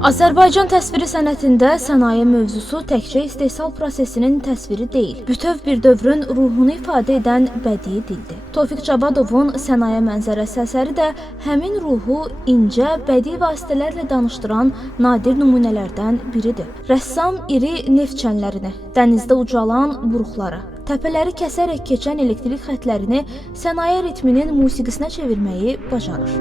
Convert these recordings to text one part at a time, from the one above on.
Azərbaycan təsviri sənətində sənaye mövzusu təkcə istehsal prosesinin təsviri deyil, bütöv bir dövrün ruhunu ifadə edən bədii dildir. Tofiq Cavadovun sənaye mənzərəsi əsəri də həmin ruhu incə, bədii vasitələrlə danışdıran nadir nümunələrdən biridir. Rəssam iri neft çənlərini, dənizdə ucalan buruqları, təpələri kəsərək keçən elektrik xətlərini sənaye ritminin musiqisinə çevirməyi bacarır.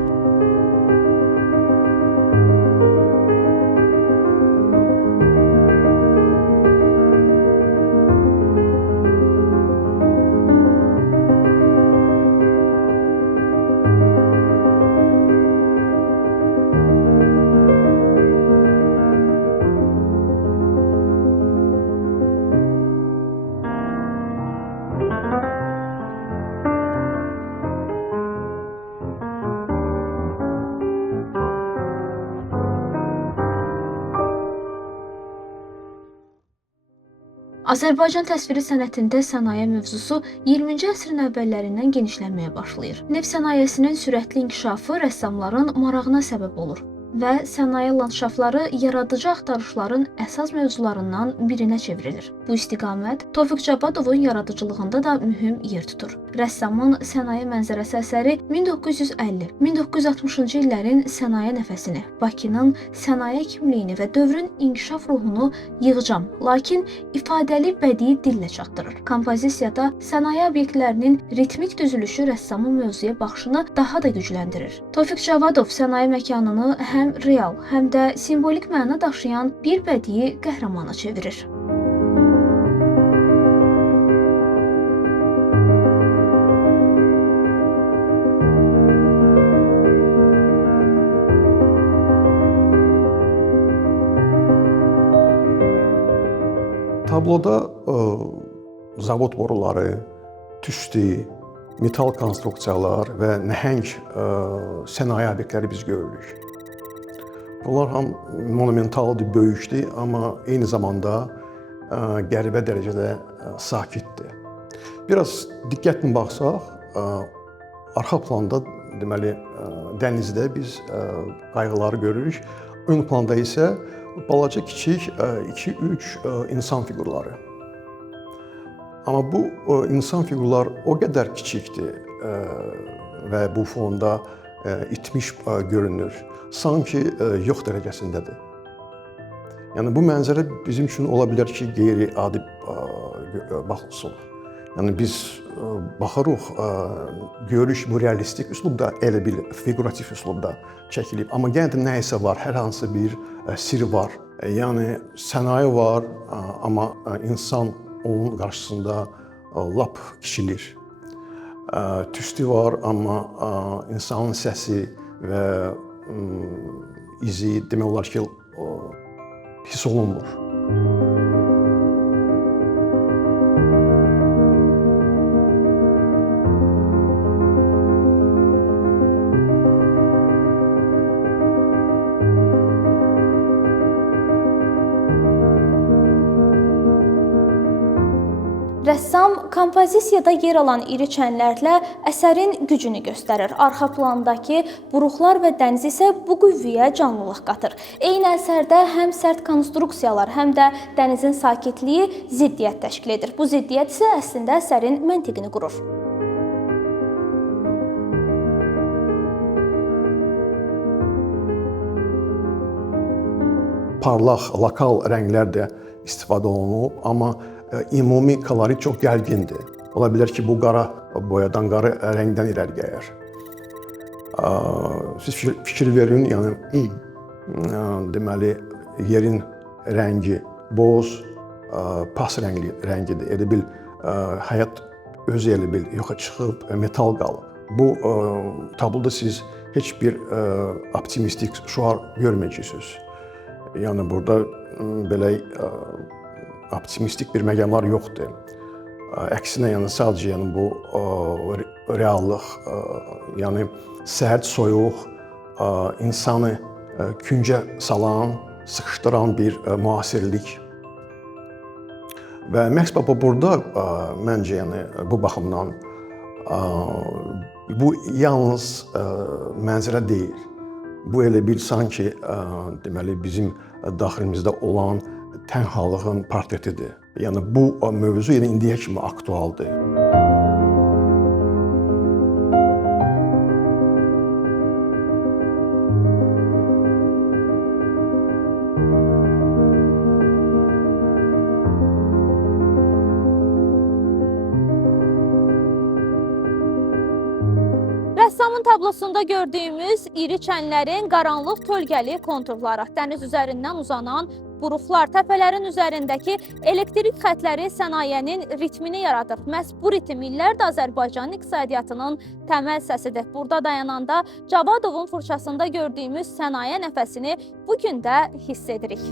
Azərbaycan təsviri sənətində sənaye mövzusu 20-ci əsrin əvvəllərindən genişlənməyə başlayır. Neft sənayesinin sürətli inkişafı rəssamların marağına səbəb olur və sənaye landşafları yaradıcı axtarışların əsas mövzularından birinə çevrilir. Bu istiqamət Tofiq Cavadovun yaradıcılığında da mühüm yer tutur. Rəssamın sənaye mənzərəsi əsəri 1950-1960-cı illərin sənaye nəfəsini, Bakının sənaye kimliyini və dövrün inkişaf ruhunu yığcam, lakin ifadəli bədii dillə çatdırır. Kompozisiyada sənaye obyektlərinin ritmik düzülüşü rəssamın mövzuya baxışını daha da gücləndirir. Tofiq Cavadov sənaye məkanını həm real, həm də simvolik məna daşıyan bir bədii qəhrəmana çevirir. Tabloda zavod boruları, tüstü, metal konstruksiyalar və nəhəng sənaye obyektləri biz görürük. Bunlar həm monumentaldır, böyükdür, amma eyni zamanda qəribə dərəcədə sakitdir. Biraz diqqətlə baxsaq, arxa planda deməli dənizdə biz qayğıları görürük. Ön planda isə balaca kiçik 2-3 insan fiqurları. Amma bu insan fiqurlar o qədər kiçikdir və bu fonda itmiş görünür. Sanki yox dərəcəsindədir. Yəni bu mənzərə bizim üçün ola bilər ki, qeyri-adi baxılsın. Yəni biz baxırıq, görürük bu realistik üslubda, elə bir figurativ üslubda çəkilib. Amma yenə də nə isə var, hər hansı bir sir var. Yəni sənaye var, amma insan onun qarşısında lap kiçilir. Tüstü var, amma insanın səsi və izi demək olar ki, hiss olunmur. Rəssam kompozisiyada yer alan iri çənlərlə əsərin gücünü göstərir. Arxa plandakı buruqlar və dəniz isə bu qüvvəyə canlılıq qatır. Eyni əsərdə həm sərt konstruksiyalar, həm də dənizin sakitliyi ziddiyyət təşkil edir. Bu ziddiyyət isə əslində əsərin məntiqini qurur. Parlaq, lokal rənglər də istifadə olunub, amma ümumi kolorit çox gərgindir. Ola bilər ki, bu qara boyadan, qara rəngdən irəli gəlir. Siz fikir verin, yəni deməli yerin rəngi boz, pas rəngidir. Elə bil həyat özü elə bil yoxa çıxıb, metal qalıb. Bu tabloda siz heç bir optimistik şüar görməyəcəksiniz. Yəni burada belə optimistik bir məqamlar yoxdur. Əksinə, yəni sadəcə bu reallıq, yəni sərt, soyuq, insanı küncə salan, sıxışdıran bir müasirlik. Və Max Baba burada məncə yəni bu baxımdan bu yalnız mənzərə deyil. Bu elə bir sanki deməli bizim daxilimizdə olan tənhalığın portretidir. Yəni bu mövzu yenə indiyə kimi aktualdır. Rəssamın tablosunda gördüyümüz iri çənlərin qaranlıq kölgəli konturları, dəniz üzərindən uzanan buruqlar, təpələrin üzərindəki elektrik xətləri sənayenin ritmini yaradır. Məhz bu ritm illərdir Azərbaycan iqtisadiyyatının təməl səsidir. Burada dayananda Cavadovun fırçasında gördüyümüz sənaye nəfəsini bu gün də hiss edirik.